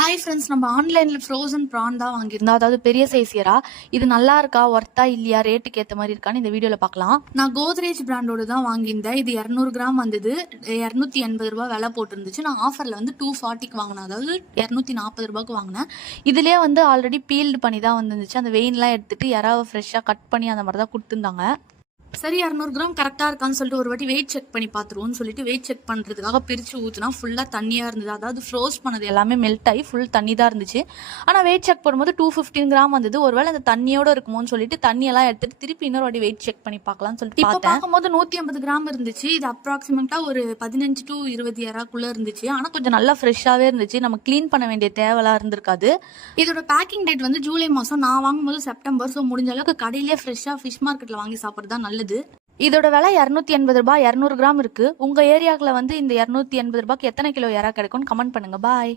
Hi friends, நம்ம ஆன்லைனில் frozen PRAN தான் வாங்கியிருந்தோம். அதாவது பெரிய சைஸ் இறா. இது நல்லா இருக்கா, ஒர்த்தா இல்லையா, ரேட்டுக்கு ஏற்ற மாதிரி இருக்கான்னு இந்த வீடியோவில் பார்க்கலாம். நான் கோத்ரேஜ் பிராண்டோடு தான் வாங்கியிருந்தேன். இது 200 கிராம் வந்தது. 280 ரூபா விலை போட்டுருந்துச்சு. நான் ஆஃபரில் வந்து 240க்கு வாங்கினேன், அதாவது 240 ரூபாய்க்கு வாங்கினேன். இதுலேயே வந்து ஆல்ரெடி பீல்டு பண்ணி தான் வந்துருந்துச்சு. அந்த வெயின்லாம் எடுத்துட்டு இறாவை ஃப்ரெஷ்ஷாக கட் பண்ணி அந்த மாதிரி தான் கொடுத்துருந்தாங்க. சரி, 200 கிராம் கரெக்டாக இருக்கான்னு சொல்லிட்டு ஒரு வாட்டி வெயிட் செக் பண்ணி பார்த்துருவோம்னு சொல்லிட்டு வெயிட் செக் பண்ணுறதுக்காக பிரித்து ஊற்றினா ஃபுல்லாக தண்ணியாக இருந்தது. அதாவது ஃப்ரோஸ் பண்ணது எல்லாமே மெல்ட் ஆகி ஃபுல் தண்ணி தான் இருந்துச்சு. ஆனால் வெயிட் செக் பண்ணும்போது 215 கிராம் வந்தது. ஒருவேளை அந்த தண்ணியோடு இருக்குமோன்னு சொல்லிட்டு தண்ணியெல்லாம் எடுத்துட்டு திருப்பி இன்னொரு வாட்டி வெயிட் செக் பண்ணி பார்க்கலாம்னு சொல்லிட்டு இப்போ பார்க்கும்போது 150 கிராம் இருந்துச்சு. இது அப்ராக்சிமேட்டாக ஒரு 15 to 20 இறாக்குள்ளே இருந்துச்சு. ஆனால் கொஞ்சம் நல்லா ஃப்ரெஷ்ஷாகவே இருந்துச்சு. நம்ம க்ளீன் பண்ண வேண்டிய தேவைலாம் இருந்திருக்காது. இதோட பேக்கிங் டேட் வந்து ஜூலை மாதம். நான் வாங்கும்போது செப்டம்பர். ஸோ முடிஞ்ச அளவுக்கு கடையிலேயே ஃப்ரெஷ்ஷாக ஃபிஷ் மார்க்கெட்டில் வாங்கி சாப்பிட்றது தான் நல்லது. இதோட விலை 280 ரூபாய். 200 கிராம் இருக்கு. உங்க ஏரியாவில் வந்து இந்த 280 ரூபாய்க்கு எத்தனை கிலோ இறா கிடைக்கும்னு கமெண்ட் பண்ணுங்க. பாய்.